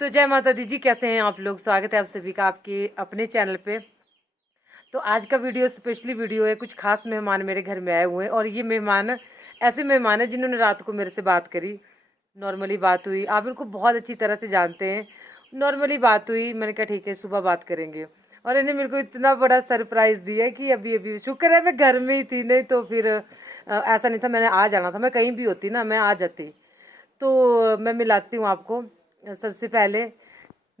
तो जय माता दी जी, कैसे हैं आप लोग। स्वागत है आप सभी का आपके अपने चैनल पे। तो आज का वीडियो स्पेशली वीडियो है। कुछ खास मेहमान मेरे घर में आए हुए हैं और ये मेहमान ऐसे मेहमान हैं जिन्होंने रात को मेरे से बात करी। नॉर्मली बात हुई, आप इनको बहुत अच्छी तरह से जानते हैं। नॉर्मली बात हुई, मैंने कहा ठीक है सुबह बात करेंगे। और इन्हें मेरे को इतना बड़ा सरप्राइज दिया कि अभी अभी शुक्र है मैं घर में ही थी, नहीं तो फिर ऐसा नहीं था। मैंने आ जाना था, मैं कहीं भी होती ना मैं आ जाती। तो मैं मिलाती हूँ आपको। सबसे पहले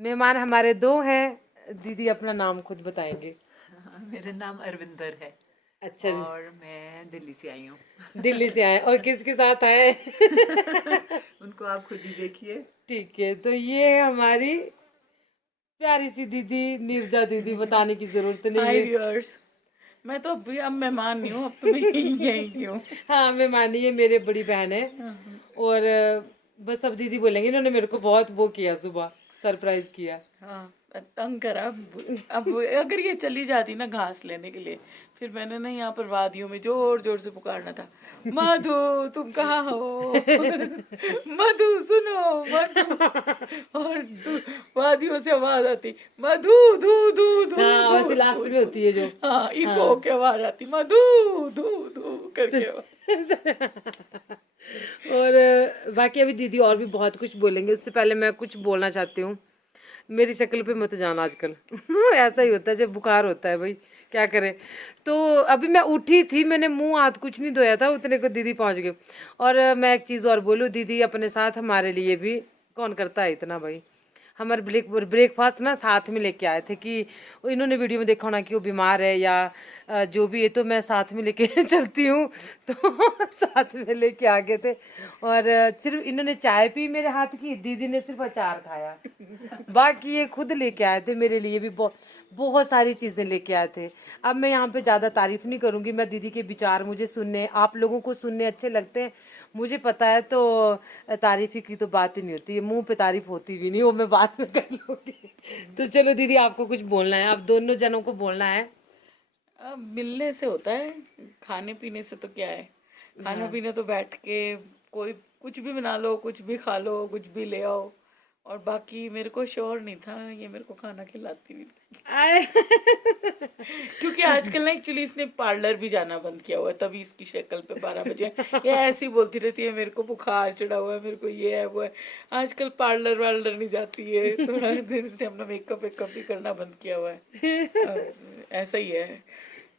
मेहमान हमारे दो हैं। दीदी अपना नाम खुद बताएंगे। हाँ, मेरा नाम अरविंदर है अच्छा जी। और मैं दिल्ली से आई हूँ। दिल्ली से आए और किसके साथ आए? उनको आप खुद ही देखिए। ठीक है, तो ये है हमारी प्यारी सी दीदी नीरजा दीदी, बताने की जरूरत नहीं हाय है। व्यूअर्स। मैं तो अभी अब मेहमान नहीं हूँ, अब तो मैं यहीं की हूँ। हाँ, मैं मानिए मेरे बड़ी बहन है। और बस अब दीदी बोलेंगे, इन्होंने मेरे को बहुत वो किया, सुबह सरप्राइज किया। हाँ, तंग करा। अब अगर ये चली जाती ना घास लेने के लिए, फिर मैंने ना यहाँ पर वादियों में जोर जोर से पुकारना था, मधु तुम कहाँ हो? मधु सुनो मधु। और वादियों से आवाज आती, मधु धू धू धू हाँ, धू वैसे लास्ट धू में धू। होती है जो। हाँ, इको हाँ। होके आवाज आती, मधु धू धू करके। और बाकी अभी दीदी और भी बहुत कुछ बोलेंगे, उससे पहले मैं कुछ बोलना चाहती हूँ। मेरी शक्ल पे मत जाना आजकल। ऐसा ही होता है जब बुखार होता है भाई, क्या करें। तो अभी मैं उठी थी, मैंने मुंह हाथ कुछ नहीं धोया था, उतने को दीदी पहुंच गए। और मैं एक चीज़ और बोलूँ, दीदी अपने साथ हमारे लिए भी कौन करता है इतना भाई। हमारे ब्रेकफास्ट ना साथ में लेके आए थे कि इन्होंने वीडियो में देखा होना कि वो बीमार है या जो भी है, तो मैं साथ में लेके चलती हूँ। तो साथ में लेके आ गए थे। और सिर्फ इन्होंने चाय पी मेरे हाथ की, दीदी ने सिर्फ अचार खाया। बाकी ये खुद लेके आए थे मेरे लिए भी बहुत बहुत सारी चीज़ें लेके आए थे। अब मैं यहाँ पे ज़्यादा तारीफ नहीं करूँगी, मैं दीदी के विचार मुझे सुनने, आप लोगों को सुनने अच्छे लगते हैं मुझे पता है। तो तारीफ की तो बात ही नहीं होती है, मुंह पे तारीफ होती भी नहीं, वो मैं बाद में कर लूँगी। तो चलो दीदी, आपको कुछ बोलना है, आप दोनों जनों को बोलना है। अब मिलने से होता है, खाने पीने से तो क्या है। खाना पीना तो बैठ के कोई कुछ भी बना लो, कुछ भी खा लो, कुछ भी ले आओ। और बाकी मेरे को श्योर नहीं था ये मेरे को खाना खिलाती भी नहीं। आए। क्योंकि आजकल ना एक्चुअली इसने पार्लर भी जाना बंद किया हुआ है, तभी इसकी शक्ल पे 12 बजे ये ऐसी बोलती रहती है, मेरे को बुखार चढ़ा हुआ है, मेरे को ये है वो है। आजकल पार्लर वार्लर नहीं जाती है, थोड़ा दिन इसने अपना मेकअप वेकअप भी करना बंद किया हुआ है। ऐसा ही है।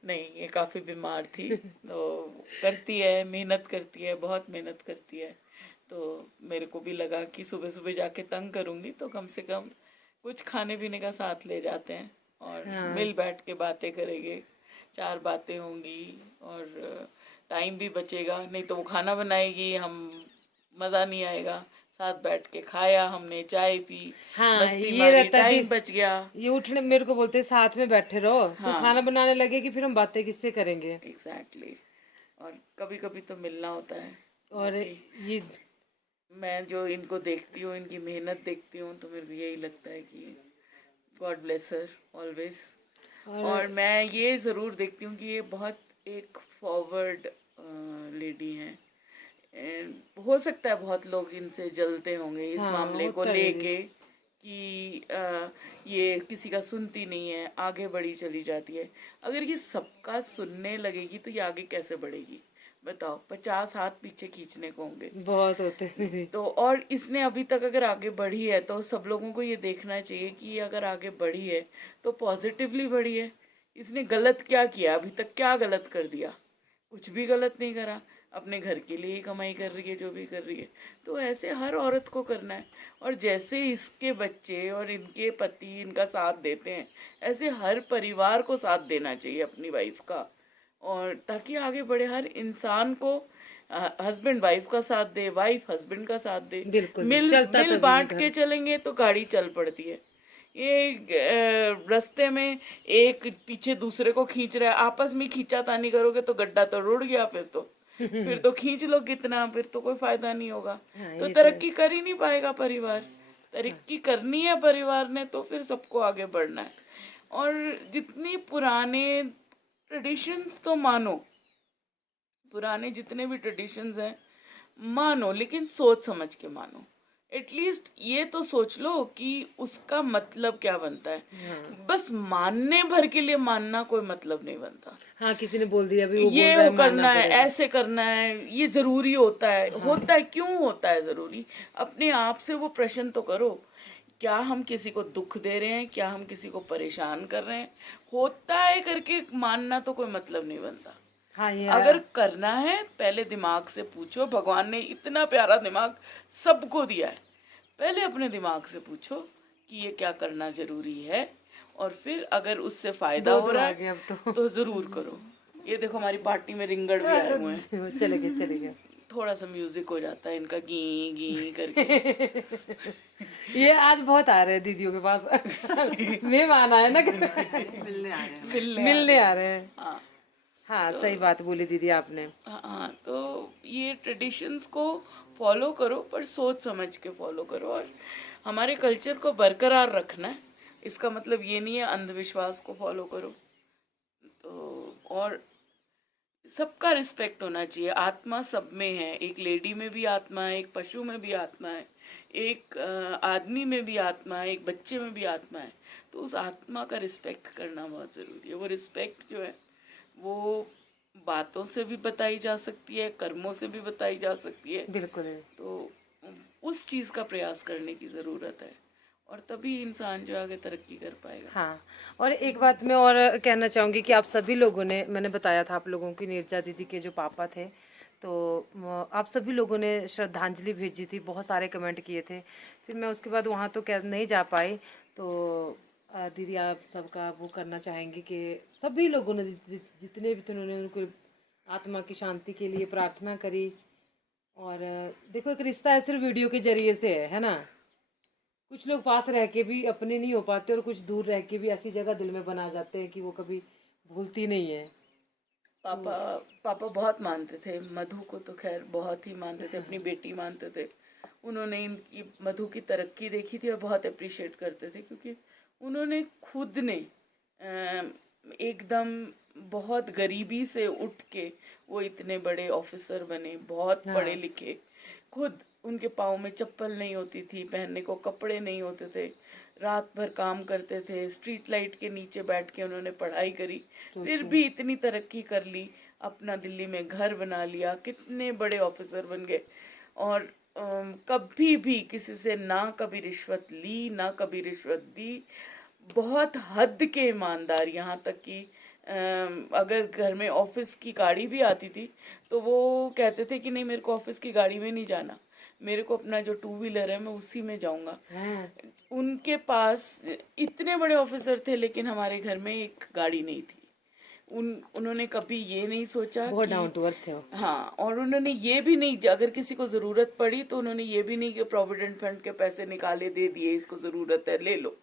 नहीं, ये काफ़ी बीमार थी, तो करती है, मेहनत करती है, बहुत मेहनत करती है। तो मेरे को भी लगा कि सुबह सुबह जाके तंग करूँगी तो कम से कम कुछ खाने पीने का साथ ले जाते हैं और हाँ। मिल बैठ के बातें करेंगे, चार बातें होंगी और टाइम भी बचेगा। नहीं तो वो खाना बनाएगी, हम मज़ा नहीं आएगा। साथ बैठ के खाया हमने, चाय पी, हाँ, मस्ती ये मारी, रहता है टाइम बच गया। ये उठने मेरे को बोलते हैं, साथ में बैठे रहो, तू हाँ, खाना बनाने लगेगी फिर हम बातें किससे करेंगे। एग्जैक्टली। और कभी कभी तो मिलना होता है। और बाकी ये मैं जो इनको देखती हूँ, इनकी मेहनत देखती हूँ, तो मेरे को यही लगता है कि गॉड ब्लेस हर ऑलवेज। और और मैं ये ज़रूर देखती हूँ कि ये बहुत एक फॉरवर्ड लेडी हैं। हो सकता है बहुत लोग इनसे जलते होंगे इस हाँ, मामले को होता है दीदी। लेके कि ये किसी का सुनती नहीं है, आगे बढ़ी चली जाती है। अगर ये सबका सुनने लगेगी तो ये आगे कैसे बढ़ेगी बताओ। 50 हाथ पीछे खींचने को होंगे। बहुत होते हैं दीदी। तो और इसने अभी तक अगर आगे बढ़ी है तो सब लोगों को ये देखना चाहिए कि ये अगर आगे बढ़ी है तो पॉजिटिवली बढ़ी है। इसने गलत क्या किया अभी तक, क्या गलत कर दिया? कुछ भी गलत नहीं करा। अपने घर के लिए ही कमाई कर रही है, जो भी कर रही है। तो ऐसे हर औरत को करना है। और जैसे इसके बच्चे और इनके पति इनका साथ देते हैं, ऐसे हर परिवार को साथ देना चाहिए अपनी वाइफ का। और ताकि आगे बढ़े, हर इंसान को हस्बैंड वाइफ का साथ दे, वाइफ हस्बैंड का साथ दे। बिल्कुल मिल चलता मिल तभी है बांट घर। के चलेंगे तो गाड़ी चल पड़ती है। ये रास्ते में एक पीछे दूसरे को खींच रहा है, आपस में खींचातानी करोगे तो गड्ढा तो रुड़ गया। फिर तो खींच लो कितना, फिर तो कोई फायदा नहीं होगा। हाँ, तो ये तो है। तरक्की कर ही नहीं पाएगा परिवार। तरक्की करनी है परिवार ने तो फिर सबको आगे बढ़ना है। और जितनी पुराने ट्रेडिशंस तो मानो, पुराने जितने भी ट्रेडिशंस हैं मानो, लेकिन सोच समझ के मानो। एटलीस्ट ये तो सोच लो कि उसका मतलब क्या बनता है। बस मानने भर के लिए मानना कोई मतलब नहीं बनता। हाँ, किसी ने बोल दिया भी, वो बोल ये रहा है वो मानना करना है, पड़ेगा। ऐसे करना है, ये जरूरी होता है। होता है, क्यों होता है जरूरी? अपने आप से वो प्रश्न तो करो, क्या हम किसी को दुख दे रहे हैं, क्या हम किसी को परेशान कर रहे हैं? होता है करके मानना तो कोई मतलब नहीं बनता। हाँ, ये अगर करना है पहले दिमाग से पूछो। भगवान ने इतना प्यारा दिमाग सबको दिया है, पहले अपने दिमाग से पूछो कि ये क्या करना जरूरी है, और फिर अगर उससे फायदा हो रहा आ गया है अब तो जरूर करो। ये देखो हमारी पार्टी में रिंगड़ भी आए हुए हैं। तो चले गए, चले गए। थोड़ा सा म्यूजिक हो जाता है इनका, गी गी करके। ये आज बहुत आ रहे हैं दीदियों के पास। मेहमान आए ना, मिलने आ रहे हैं। मिलने आ रहे हैं। हाँ हाँ, सही बात बोली दीदी आपने। हाँ, तो ये ट्रेडिशंस को फॉलो करो, पर सोच समझ के फॉलो करो। और हमारे कल्चर को बरकरार रखना है, इसका मतलब ये नहीं है अंधविश्वास को फॉलो करो। तो और सबका रिस्पेक्ट होना चाहिए। आत्मा सब में है, एक लेडी में भी आत्मा है, एक पशु में भी आत्मा है, एक आदमी में भी आत्मा है, एक बच्चे में भी आत्मा है। तो उस आत्मा का रिस्पेक्ट करना बहुत ज़रूरी है। वो रिस्पेक्ट जो है वो बातों से भी बताई जा सकती है, कर्मों से भी बताई जा सकती है। बिल्कुल। तो उस चीज़ का प्रयास करने की ज़रूरत है, और तभी इंसान जो आगे तरक्की कर पाएगा। हाँ, और एक बात मैं और कहना चाहूँगी कि आप सभी लोगों ने, मैंने बताया था आप लोगों की, नीरजा दीदी के जो पापा थे, तो आप सभी लोगों ने श्रद्धांजलि भेजी थी, बहुत सारे कमेंट किए थे। फिर मैं उसके बाद वहाँ तो नहीं जा पाई। तो दीदी आप सबका वो करना चाहेंगी कि सभी लोगों ने जितने भी थे उन्होंने उनको आत्मा की शांति के लिए प्रार्थना करी। और देखो, एक रिश्ता है सिर्फ वीडियो के जरिए से है ना। कुछ लोग पास रह के भी अपने नहीं हो पाते, और कुछ दूर रह के भी ऐसी जगह दिल में बना जाते हैं कि वो कभी भूलती नहीं है। पापा बहुत मानते थे मधु को, तो खैर बहुत ही मानते थे, अपनी बेटी मानते थे। उन्होंने इनकी मधु की तरक्की देखी थी और बहुत अप्रिशिएट करते थे, क्योंकि उन्होंने खुद ने एकदम बहुत गरीबी से उठ के वो इतने बड़े ऑफिसर बने, बहुत पढ़े लिखे। खुद उनके पाँव में चप्पल नहीं होती थी, पहनने को कपड़े नहीं होते थे, रात भर काम करते थे, स्ट्रीट लाइट के नीचे बैठ के उन्होंने पढ़ाई करी, फिर भी इतनी तरक्की कर ली, अपना दिल्ली में घर बना लिया, कितने बड़े ऑफिसर बन गए। और कभी भी किसी से ना कभी रिश्वत ली, ना कभी रिश्वत दी, बहुत हद के ईमानदार। यहाँ तक कि अगर घर में ऑफिस की गाड़ी भी आती थी तो वो कहते थे कि नहीं, मेरे को ऑफिस की गाड़ी में नहीं जाना, मेरे को अपना जो 2 व्हीलर है मैं उसी में जाऊंगा। उनके पास इतने बड़े ऑफिसर थे, लेकिन हमारे घर में एक गाड़ी नहीं थी। उन्होंने कभी ये नहीं सोचा बहुत कि डाउन टू अर्थ थे वो। हाँ, और उन्होंने ये भी नहीं, अगर किसी को ज़रूरत पड़ी तो उन्होंने ये भी नहीं कि प्रोविडेंट फंड के पैसे निकाले दे दिए, इसको ज़रूरत है ले लो,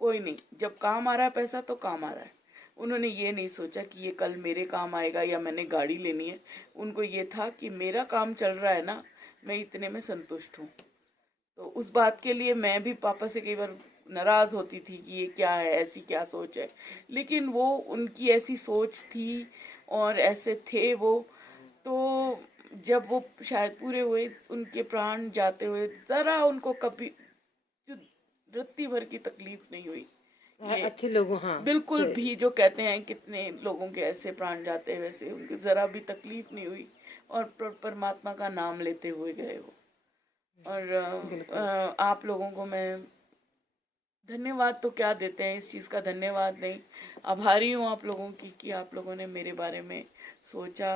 कोई नहीं, जब काम आ रहा है पैसा तो काम आ रहा है। उन्होंने ये नहीं सोचा कि ये कल मेरे काम आएगा या मैंने गाड़ी लेनी है। उनको ये था कि मेरा काम चल रहा है ना, मैं इतने में संतुष्ट हूँ। तो उस बात के लिए मैं भी पापा से कई बार नाराज़ होती थी कि ये क्या है, ऐसी क्या सोच है, लेकिन वो उनकी ऐसी सोच थी और ऐसे थे वो। तो जब वो शायद पूरे हुए, उनके प्राण जाते हुए, ज़रा उनको कभी जो रत्ती भर की तकलीफ नहीं हुई। अच्छे लोगों, हाँ, बिल्कुल भी, जो कहते हैं कितने लोगों के ऐसे प्राण जाते हैं, वैसे उनकी ज़रा भी तकलीफ नहीं हुई, और परमात्मा का नाम लेते हुए गए वो। और आप लोगों को मैं धन्यवाद तो क्या देते हैं, इस चीज़ का धन्यवाद नहीं, आभारी हूँ आप लोगों की कि आप लोगों ने मेरे बारे में सोचा।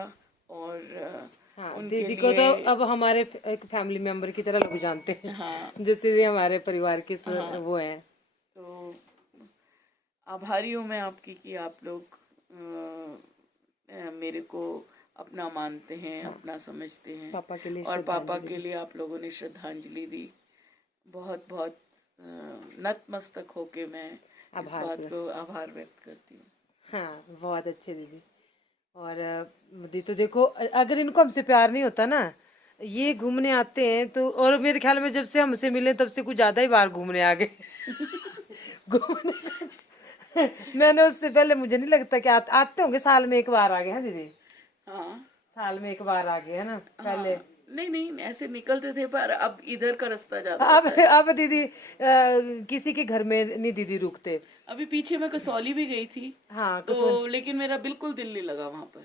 और हाँ, उनके दीदी को लिए तो अब हमारे एक फैमिली मेंबर की तरह लोग जानते हैं। हाँ, जैसे ये हमारे परिवार के वो हैं। तो आभारी हूँ मैं आपकी कि आप लोग मेरे को अपना मानते हैं, अपना समझते हैं। पापा के लिए और पापा के लिए आप लोगों ने श्रद्धांजलि दी। बहुत बहुत नतमस्तक होके मैं इस बात को आभार व्यक्त करती हूँ। हाँ, बहुत अच्छे दीदी। और दीदी तो देखो, अगर इनको हमसे प्यार नहीं होता ना, ये घूमने आते हैं तो, और मेरे ख्याल में जब से हमसे मिले तब से कुछ ज़्यादा ही बार घूमने आ गए। घूमने मैंने उससे पहले, मुझे नहीं लगता कि आते होंगे, साल में एक बार आ गए हैं दीदी। हाँ, साल में एक बार आ गए है ना पहले। नहीं नहीं, ऐसे निकलते थे, पर अब इधर का रास्ता ज्यादा अब होता है। अब दीदी किसी के घर में नहीं दीदी रुकते। अभी पीछे मैं कसौली भी गई थी, हाँ तो लेकिन मेरा बिल्कुल दिल नहीं लगा वहां पर।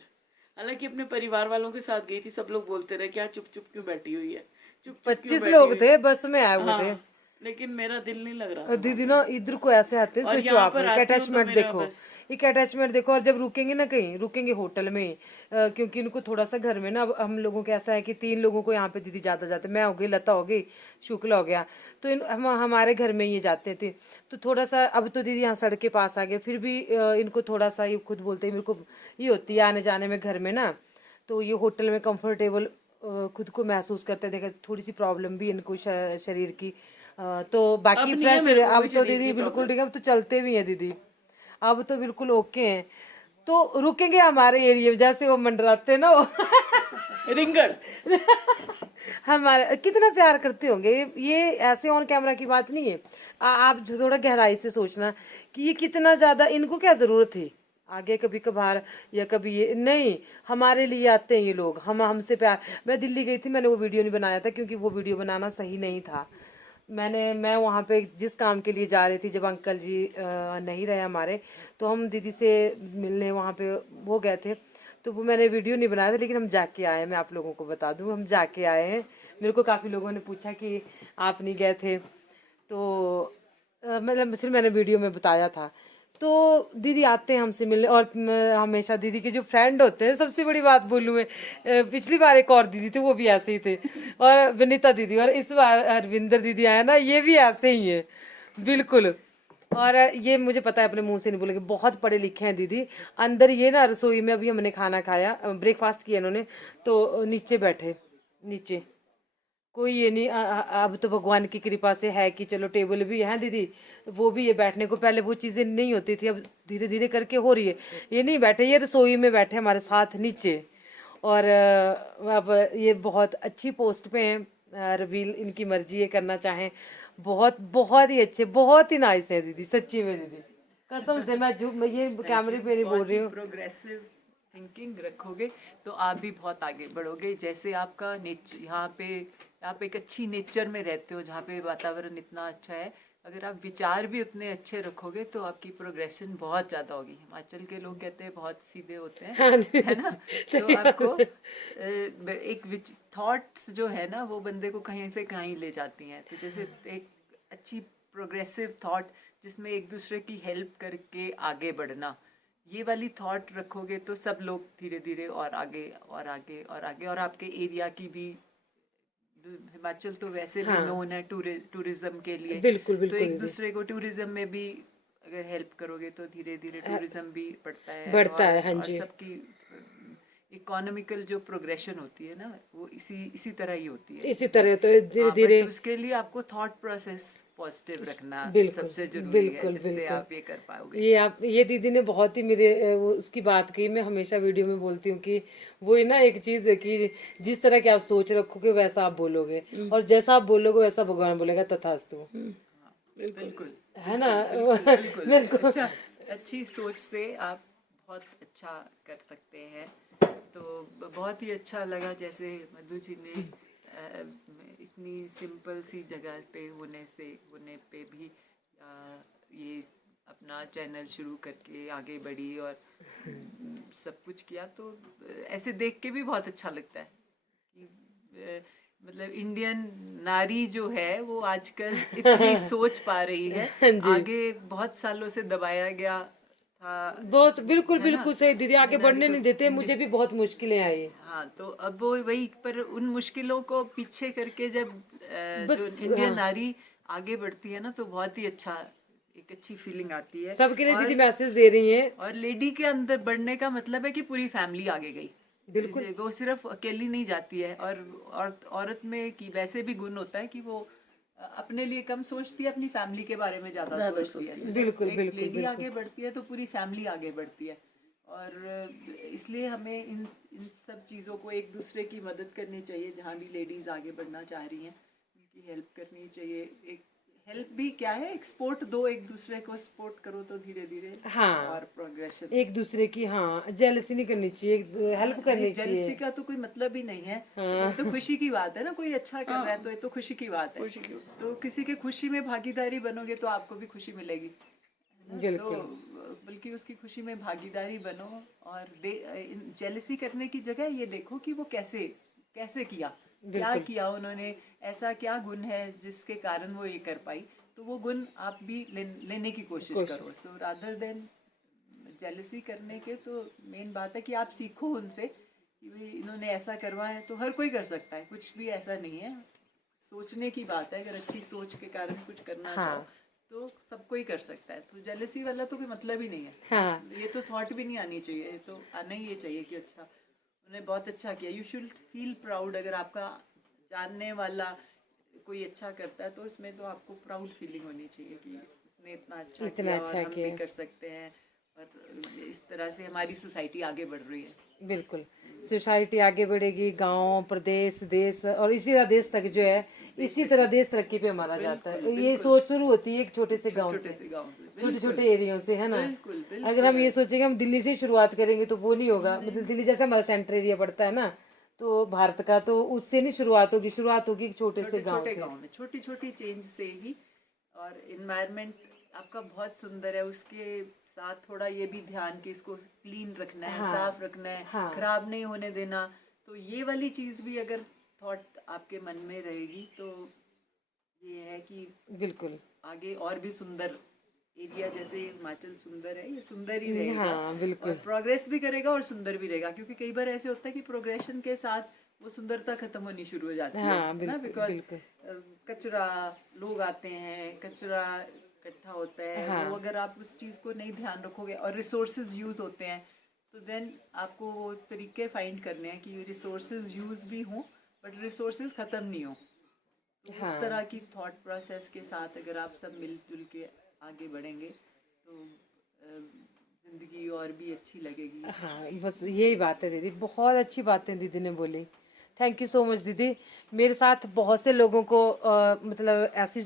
हालांकि अपने परिवार वालों के साथ गई थी, सब लोग बोलते रहे क्या चुप चुप क्यों बैठी हुई है, चुप चुप क्यों 25 बैठी लोग हुई थे, बस में आए हुए थे। हाँ, लेकिन मेरा दिल नहीं लग रहा और था। दीदी ना इधर को ऐसे आते हैं, और सोचो यहाँ आप पर एक आती हूँ तो अटैचमेंट मेरा देखो, बस एक अटैचमेंट देखो। और जब रुकेंगे ना कहीं, रुकेंगे होटल में क्योंकि इनको थोड़ा सा घर में ना, अब हम लोगों के ऐसा है कि 3 लोगों को यहाँ पे दीदी ज्यादा जाते, मैं हो गई, लता हो गई, शुक्ला हो गया, तो हमारे घर में ये जाते थे। तो थोड़ा सा अब तो दीदी यहाँ सड़क के पास आ गए, फिर भी इनको थोड़ा सा ये खुद बोलते हैं, मेरे को ये होती है आने जाने में घर में ना, तो ये होटल में कंफर्टेबल खुद को महसूस करते, देखा थोड़ी सी प्रॉब्लम भी इनको शरीर की, तो बाकी अब नहीं है फ्रेश मेरे को अब कोई तो शरीर दीदी की बिल्कुल प्रॉब्लम। ठीक है, अब तो चलते भी हैं दीदी, अब तो बिल्कुल ओके हैं। तो रुकेंगे हमारे एरिया में, जैसे वो मंडराते हैं ना वो रिंगड़। हमारे कितना प्यार करते होंगे, ये ऐसे ऑन कैमरा की बात नहीं है। आप जो थोड़ा गहराई से सोचना कि ये कितना ज्यादा, इनको क्या जरूरत थी आगे कभी कभार, या कभी ये नहीं, हमारे लिए आते हैं ये लोग, हम हमसे प्यार। मैं दिल्ली गई थी, मैंने वो वीडियो नहीं बनाया था क्योंकि वो वीडियो बनाना सही नहीं था। मैं वहाँ पे जिस काम के लिए जा रही थी, जब अंकल जी नहीं रहे हमारे, तो हम दीदी से मिलने वहाँ पे हो गए थे, तो वो मैंने वीडियो नहीं बनाया था, लेकिन हम जाके आए, मैं आप लोगों को बता दूँ, हम जाके आए हैं। मेरे को काफ़ी लोगों ने पूछा कि आप नहीं गए थे, तो मतलब सिर्फ मैंने वीडियो में बताया था। तो दीदी आते हैं हमसे मिलने, और हमेशा दीदी के जो फ्रेंड होते हैं, सबसे बड़ी बात बोलूँ मैं, पिछली बार एक और दीदी थे, वो भी ऐसे ही थे, और विनीता दीदी, और इस बार हरविंदर दीदी आए ना, ये भी ऐसे ही है बिल्कुल। और ये मुझे पता है, अपने मुंह से नहीं बोलेंगे, बहुत पढ़े लिखे हैं दीदी। अंदर ये ना रसोई में अभी हमने खाना खाया, ब्रेकफास्ट किया इन्होंने, तो नीचे बैठे, नीचे कोई ये नहीं, अब तो भगवान की कृपा से है कि चलो टेबल भी है दीदी, वो भी ये बैठने को, पहले वो चीज़ें नहीं होती थी, अब धीरे धीरे करके हो रही है। ये नहीं बैठे, ये रसोई में बैठे हमारे साथ नीचे। और अब ये बहुत अच्छी पोस्ट पे हैं, रवील इनकी मर्जी ये करना चाहें, बहुत बहुत ही अच्छे, बहुत ही नाइस है दीदी, सच्ची में दीदी, कसम से मैं ये कैमरे पे नहीं बोल रही हूँ। प्रोग्रेसिव थिंकिंग रखोगे तो आप भी बहुत आगे बढ़ोगे। जैसे आपका नेचर यहाँ पे, आप एक अच्छी नेचर में रहते हो जहाँ पे वातावरण इतना अच्छा है, अगर आप विचार भी उतने अच्छे रखोगे तो आपकी प्रोग्रेशन बहुत ज़्यादा होगी। हिमाचल के लोग कहते हैं बहुत सीधे होते हैं, है ना, तो आपको एक थॉट्स जो है ना, वो बंदे को कहीं से कहीं ले जाती हैं। तो जैसे एक अच्छी प्रोग्रेसिव थॉट जिसमें एक दूसरे की हेल्प करके आगे बढ़ना, ये वाली थॉट रखोगे तो सब लोग धीरे धीरे और आगे और आगे और आगे। और आपके एरिया की भी, हिमाचल तो वैसे भी नोन है टूरिज्म के लिए, बिल्कुल तो बिल्कुल एक दीदी, दूसरे को टूरिज्म में भी अगर हेल्प करोगे तो धीरे धीरे टूरिज्म भी बढ़ता है, बढ़ता है, हाँ और जी। सबकी इकोनॉमिकल जो प्रोग्रेशन होती है ना, वो इसी तरह ही होती है। इसी तरह तो धीरे हाँ, धीरे, बट उसके लिए आपको थॉट प्रोसेस पॉजिटिव रखना बिल्कुल सबसे जरूरी है, बिल्कुल जिससे बिल्कुल। आप ये कर पाओगे। ये आप, ये दीदी ने बहुत ही मेरे वो उसकी बात कही, मैं हमेशा वीडियो में बोलती हूँ कि वो ही ना एक चीज़ है कि जिस तरह की आप सोच रखोगे वैसा आप बोलोगे, और जैसा आप बोलोगे वैसा भगवान बोलेगा, तथास्तु, बिल्कुल, है ना। बिल्कुल। मेरे को अच्छा, अच्छी सोच से आप बहुत अच्छा कर सकते हैं। तो बहुत ही अच्छा लगा जैसे मधु जी ने इतनी सिंपल सी जगह पे होने पे भी ये अपना चैनल शुरू करके आगे बढ़ी और सब कुछ किया। तो ऐसे देख के भी बहुत अच्छा लगता है कि मतलब इंडियन नारी जो है वो आजकल इतनी सोच पा रही है। आगे बहुत सालों से दबाया गया था, बहुत बिल्कुल है ना, बिल्कुल सही दीदी, आगे नारी बढ़ने को नहीं देते, मुझे भी बहुत मुश्किलें आई। हाँ, तो अब वो वही, पर उन मुश्किलों को पीछे करके जब बस जो इंडियन नारी आगे बढ़ती है ना, तो बहुत ही अच्छा, एक अच्छी फीलिंग आती है। सबके लिए दीदी मैसेज दे रही हैं। और लेडी के अंदर बढ़ने का मतलब है कि पूरी फैमिली आगे गई, बिल्कुल। वो सिर्फ अकेली नहीं जाती है। और औरत में की वैसे भी गुण होता है कि वो अपने लिए कम सोचती है, अपनी फैमिली के बारे में ज्यादा सोचती है। बिल्कुल एक बिल्कुल लेडी आगे बढ़ती है तो पूरी फैमिली आगे बढ़ती है। और इसलिए हमें इन सब चीज़ों को, एक दूसरे की मदद करनी चाहिए। जहाँ भी लेडीज़ आगे बढ़ना चाह रही हैं उनकी हेल्प करनी चाहिए। एक हेल्प भी क्या है, एक्सपोर्ट दो, एक दूसरे को सपोर्ट करो तो धीरे धीरे हाँ और प्रोग्रेशन। एक दूसरे की, हाँ जेलसी नहीं करनी चाहिए, हेल्प करनी चाहिए। जेलसी का तो कोई मतलब ही नहीं है, ये तो खुशी की बात है ना, कोई अच्छा कर रहा है तो ये तो खुशी की बात है। तो किसी के खुशी में भागीदारी बनोगे तो आपको भी खुशी मिलेगी, है ना? बिल्कुल। तो बल्कि उसकी खुशी में भागीदारी बनो, और जेलसी करने की जगह ये देखो कि वो कैसे कैसे किया, क्या किया उन्होंने, ऐसा क्या गुण है जिसके कारण वो ये कर पाई, तो वो गुण आप भी लेने की कोशिश करो। सो रादर देन जेलसी करने के, तो मेन बात है कि आप सीखो उनसे कि भाई इन्होंने ऐसा करवाया है, तो हर कोई कर सकता है, कुछ भी ऐसा नहीं है, सोचने की बात है। अगर अच्छी सोच के कारण कुछ करना चाहो तो सब कोई कर सकता है। तो जेलसी वाला तो कोई मतलब ही नहीं है। हाँ ये तो थॉट भी नहीं आनी चाहिए, ये तो आना ही ये चाहिए कि अच्छा उन्होंने बहुत अच्छा किया। You should feel proud. अगर आपका जानने वाला कोई अच्छा करता है तो इसमें तो आपको प्राउड फीलिंग होनी चाहिए कि उसने इतना अच्छा किया और हम भी कर सकते हैं, और इस तरह से हमारी सोसाइटी आगे बढ़ रही है। बिल्कुल, सोसाइटी आगे बढ़ेगी, गांव, प्रदेश, देश, और इसी तरह देश तक जो है, इसी तरह देश तरक्की पे हमारा जाता है। ये सोच शुरू होती है एक छोटे से गांव से, छोटे छोटे एरियो से, है ना। अगर हम ये सोचेंगे हम दिल्ली से शुरुआत करेंगे तो वो नहीं होगा। मतलब दिल्ली जैसा हमारा सेंटर एरिया पड़ता है ना, तो भारत का, तो उससे नहीं शुरुआत होगी, शुरुआत होगी एक छोटे से गांव से, छोटी छोटी चेंज से ही। और इन्वायरमेंट आपका बहुत सुंदर है, उसके साथ थोड़ा ये भी ध्यान कि इसको क्लीन रखना है, साफ रखना है, खराब नहीं होने देना। तो ये वाली चीज भी अगर थॉट आपके मन में रहेगी तो ये है कि बिल्कुल आगे और भी सुंदर एरिया, जैसे हिमाचल सुंदर है, ये सुंदर ही रहेगा। हाँ बिल्कुल, और प्रोग्रेस भी करेगा और सुंदर भी रहेगा, क्योंकि कई बार ऐसे होता है कि प्रोग्रेशन के साथ वो सुंदरता खत्म होनी शुरू हो जाती है ना, बिकॉज कचरा, लोग आते हैं, कचरा इकट्ठा होता है, वो अगर आप उस चीज को नहीं ध्यान रखोगे, और रिसोर्सेज यूज होते हैं, तो देन आपको वो तरीके फाइंड करने हैं कि रिसोर्सेज यूज भी हों बट रिसोर्सेज खत्म नहीं हो। तो इस तरह की थॉट प्रोसेस के साथ अगर आप सब मिलजुल के आगे बढ़ेंगे तो जिंदगी और भी अच्छी लगेगी। हाँ बस यही बात है दीदी, बहुत अच्छी बातें दीदी ने बोली। थैंक यू सो मच दीदी। मेरे साथ बहुत से लोगों को मतलब ऐसी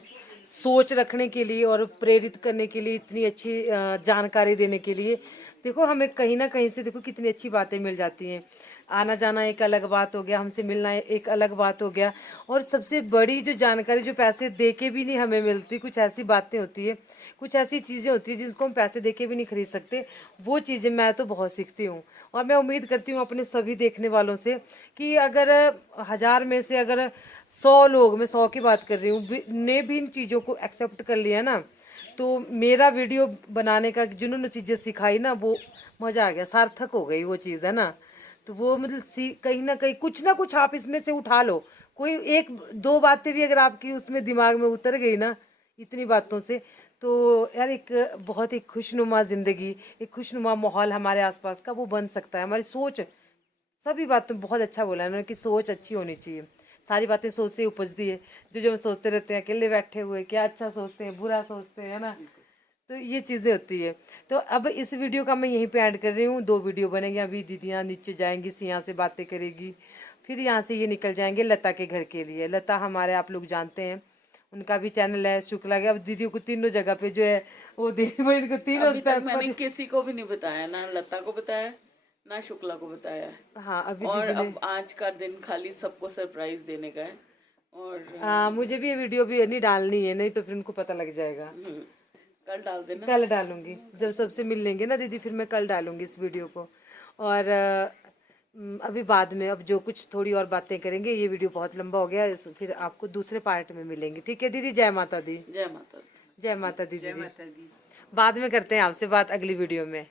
सोच रखने के लिए और प्रेरित करने के लिए, इतनी अच्छी जानकारी देने के लिए। देखो हमें कहीं ना कहीं से देखो कितनी अच्छी बातें मिल जाती हैं। आना जाना एक अलग बात हो गया, हमसे मिलना एक अलग बात हो गया, और सबसे बड़ी जो जानकारी जो पैसे दे के भी नहीं हमें मिलती, कुछ ऐसी बातें होती है, कुछ ऐसी चीज़ें होती है जिसको हम पैसे दे के भी नहीं खरीद सकते। वो चीज़ें मैं तो बहुत सीखती हूँ, और मैं उम्मीद करती हूँ अपने सभी देखने वालों से कि अगर 1000 में से अगर 100 लोग, मैं 100 की बात कर रही हूँ, ने भी इन चीज़ों को एक्सेप्ट कर लिया ना, तो मेरा वीडियो बनाने का जिन्होंने चीज़ें सिखाई ना, वो मज़ा आ गया, सार्थक हो गई वो चीज़, है ना। तो वो मतलब कहीं ना कुछ आप इसमें से उठा लो। कोई एक दो बातें भी अगर आपकी उसमें दिमाग में उतर गई ना इतनी बातों से, तो यार एक बहुत ही खुशनुमा ज़िंदगी, एक खुशनुमा माहौल हमारे आसपास का वो बन सकता है। हमारी सोच, सभी बातों बहुत अच्छा बोला उन्होंने कि सोच अच्छी होनी चाहिए। सारी बातें सोच से उपजती है। जो जो हम सोचते रहते हैं अकेले बैठे हुए, क्या अच्छा सोचते हैं, बुरा सोचते हैं, है ना। तो ये चीज़ें होती है। तो अब इस वीडियो का मैं यहीं पे ऐड कर रही हूँ। 2 वीडियो बनेंगे। अभी दीदियाँ नीचे जाएंगी, यहाँ से बातें करेगी, फिर यहाँ से ये निकल जाएंगे लता के घर के लिए। लता हमारे आप लोग जानते हैं, उनका भी चैनल है शुक्ला के। अब दीदियों को तीनों जगह पे जो है वो वो इनको तीनों अभी तक मैंने किसी को भी नहीं बताया, ना लता को बताया ना शुक्ला को बताया। हाँ अभी और अब आज का दिन खाली सबको सरप्राइज देने का है। और मुझे भी ये वीडियो भी नहीं डालनी है, नहीं तो फिर उनको पता लग जाएगा। कल डाल देना। कल डालूंगी जब सबसे मिल लेंगे ना दीदी, फिर मैं कल डालूंगी इस वीडियो को। और अभी बाद में अब जो कुछ थोड़ी और बातें करेंगे, ये वीडियो बहुत लंबा हो गया, फिर आपको दूसरे पार्ट में मिलेंगे। ठीक है दीदी, जय माता दी। जय माता दी। जय माता दी जय दीदी। माता दी। बाद में करते हैं आपसे बात अगली वीडियो में।